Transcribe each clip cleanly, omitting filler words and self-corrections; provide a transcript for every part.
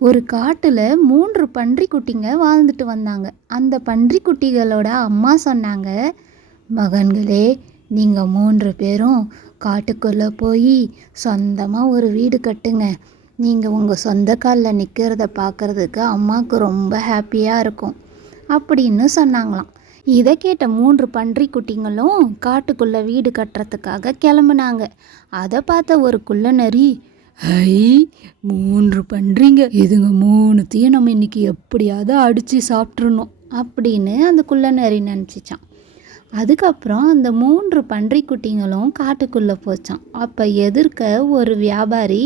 ஒரு காட்டுல 3 பன்றிக்குட்டிங்க வாழ்ந்துட்டு வந்தாங்க. அந்த பன்றிக்குட்டிகளோட அம்மா சொன்னாங்க, மகன்களே, நீங்க 3 பேரும் காட்டுக்குள்ள போய் சொந்தமா ஒரு வீடு கட்டுங்க. நீங்க உங்க சொந்த காலில் நிற்கிறத பார்க்கறதுக்கு அம்மாவுக்கு ரொம்ப ஹாப்பியாக இருக்கும் அப்படின்னு சொன்னாங்களாம். இதை கேட்ட 3 பன்றிக்குட்டிங்களும் காட்டுக்குள்ள வீடு கட்டுறதுக்காக கிளம்புனாங்க. அதை பார்த்த ஒரு குள்ள நரி, ஐ 3 பன்றிங்க, இதுங்க 3த்தையும் நம்ம இன்னைக்கு எப்படியாவது அடித்து சாப்பிட்றணும் அப்படின்னு அந்த குள்ள நரி நினச்சிச்சான். அதுக்கப்புறம் அந்த 3 பன்றிக்குட்டிங்களும் காட்டுக்குள்ளே போச்சான். அப்போ எதிர்க்க ஒரு வியாபாரி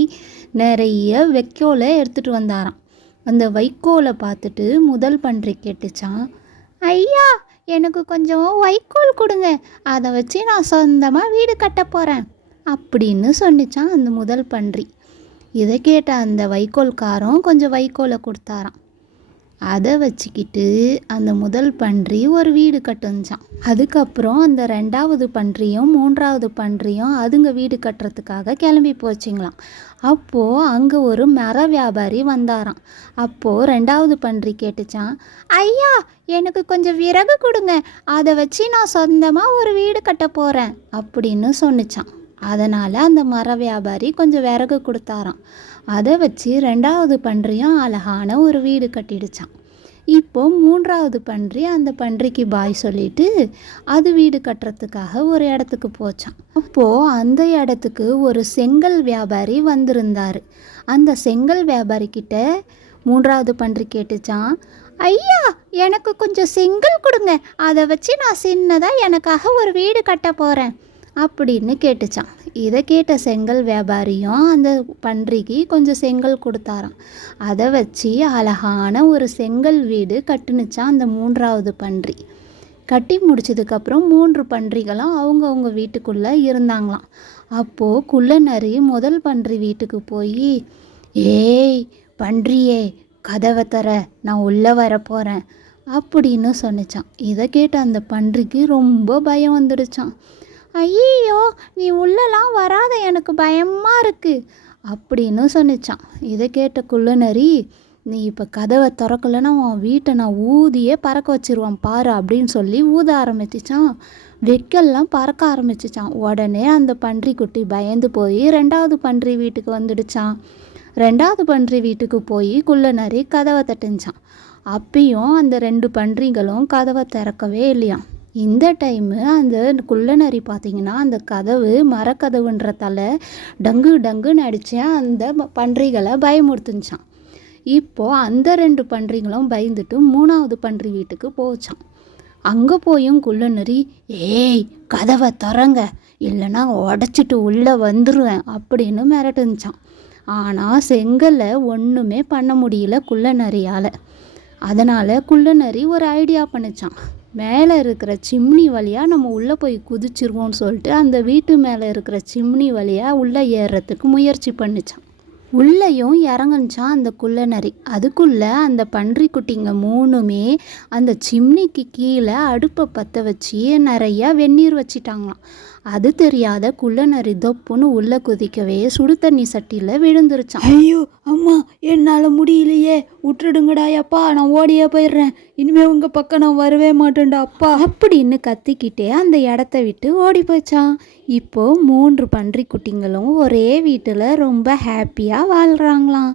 நிறைய வைக்கோலை எடுத்துகிட்டு வந்தாராம். அந்த வைக்கோலை பார்த்துட்டு முதல் பன்றி கேட்டுச்சான், ஐயா, எனக்கு கொஞ்சம் வைக்கோல் கொடுங்க, அதை வச்சு நான் சொந்தமாக வீடு கட்ட போகிறேன் அப்படின்னு சொன்னிச்சான் அந்த முதல் பன்றி. இதை கேட்ட அந்த வைக்கோல்காரன் கொஞ்சம் வைக்கோலை கொடுத்தாராம். அதை வச்சுக்கிட்டு அந்த முதல் பன்றி ஒரு வீடு கட்டுச்சான். அதுக்கப்புறம் அந்த 2வது பன்றியும் 3வது பன்றியும் அதுங்க வீடு கட்டுறதுக்காக கிளம்பி போச்சுங்களாம். அப்போது அங்கே ஒரு மர வியாபாரி வந்தாராம். அப்போது 2வது பன்றி கேட்டுச்சான், ஐயா, எனக்கு கொஞ்சம் விறகு கொடுங்க, அதை வச்சு நான் சொந்தமாக ஒரு வீடு கட்ட போகிறேன் அப்படின்னு சொன்னிச்சான். அதனால் அந்த மர வியாபாரி கொஞ்சம் விறகு கொடுத்தாராம். அதை வச்சு 2வது பன்றியும் அழகான ஒரு வீடு கட்டிடுச்சான். இப்போ 3வது பன்றி அந்த பன்றிக்கு பாய் சொல்லிட்டு அது வீடு கட்டுறதுக்காக ஒரு இடத்துக்கு போச்சான். அப்போது அந்த இடத்துக்கு ஒரு செங்கல் வியாபாரி வந்திருந்தார். அந்த செங்கல் வியாபாரி கிட்ட 3வது பன்றி கேட்டுச்சான், ஐயா, எனக்கு கொஞ்சம் செங்கல் கொடுங்க, அதை வச்சு நான் சின்னதாக எனக்காக ஒரு வீடு கட்ட போகிறேன் அப்படின்னு கேட்டுச்சான். இதை கேட்ட செங்கல் வியாபாரியும் அந்த பன்றிக்கு கொஞ்சம் செங்கல் கொடுத்தாராம். அதை வச்சு அழகான ஒரு செங்கல் வீடு கட்டுனுச்சான் அந்த 3வது பன்றி. கட்டி முடிச்சதுக்கப்புறம் 3 பன்றிகளும் அவங்கவுங்க வீட்டுக்குள்ளே இருந்தாங்களாம். அப்போது குள்ள நரி முதல் பன்றி வீட்டுக்கு போய், ஏய் பன்றியே, கதவை தர, நான் உள்ளே வரப்போகிறேன் அப்படின்னு சொன்னிச்சான். இதை கேட்ட அந்த பன்றிக்கு ரொம்ப பயம் வந்துடுச்சான். ஐயோ, நீ உள்ளலாம் வராத, எனக்கு பயமாக இருக்குது அப்படின்னு சொன்னிச்சான். இதை கேட்ட குள்ள நரி, நீ இப்போ கதவை திறக்கலைன்னா உன் வீட்டை நான் ஊதியே பறக்க வச்சிருவான் பாரு அப்படின்னு சொல்லி ஊத ஆரம்பிச்சிச்சான். வெக்கெல்லாம் பறக்க ஆரம்பிச்சிச்சான். உடனே அந்த பன்றிக்குட்டி பயந்து போய் 2வது பன்றி வீட்டுக்கு வந்துடுச்சான். 2வது பன்றி வீட்டுக்கு போய் குள்ள நரி கதவை தட்டுச்சான். அப்பயும் அந்த 2 பன்றிகளும் கதவை திறக்கவே இல்லையாம். இந்த டைமு அந்த குள்ள நரி பார்த்திங்கன்னா அந்த கதவு மரக்கதவுன்றதால டங்கு டங்குன்னு அடித்து அந்த பன்றிகளை பயமுறுத்துச்சான். இப்போது அந்த 2 பன்றிகளும் பயந்துட்டு 3வது பன்றி வீட்டுக்கு போச்சான். அங்கே போயும் குள்ள நரி, ஏய் கதவை திறங்க, இல்லைன்னா உடச்சிட்டு உள்ளே வந்துடுவேன் அப்படின்னு மிரட்டுச்சான். ஆனால் செங்கலை ஒன்றுமே பண்ண முடியல குள்ள நரியால். அதனால் குள்ள நரி ஒரு ஐடியா பண்ணிச்சான். மேலே இருக்கிற சிம்னி வழியாக நம்ம உள்ளே போய் குதிச்சிருவோம்னு சொல்லிட்டு அந்த வீட்டு மேலே இருக்கிற சிம்னி வழியாக உள்ளே ஏறுறதுக்கு முயற்சி பண்ணிச்சான். உள்ளேயும் இறங்குச்சான் அந்த குள்ள நரி. அதுக்குள்ளே அந்த பன்றிக்குட்டிங்க 3மே அந்த சிம்னிக்கு கீழே அடுப்பை பற்ற வச்சு நிறையா வெந்நீர் வச்சிட்டாங்களாம். அது தெரியாத குள்ள நரி தொப்புன்னு உள்ளே குதிக்கவே சுடு தண்ணி சட்டியில் விழுந்துருச்சான். ஐயோ அம்மா, என்னால் முடியலையே, விட்டுடுங்கடா அப்பா, நான் ஓடியே போயிடுறேன், இனிமேல் உங்கள் பக்கம் நான் வரவே மாட்டேன்டா அப்பா அப்படின்னு கத்திக்கிட்டே அந்த இடத்த விட்டு ஓடி போச்சான். இப்போது 3 பன்றிக்குட்டிங்களும் ஒரே வீட்டில் ரொம்ப ஹாப்பியாக வாழ்கிறாங்களாம்.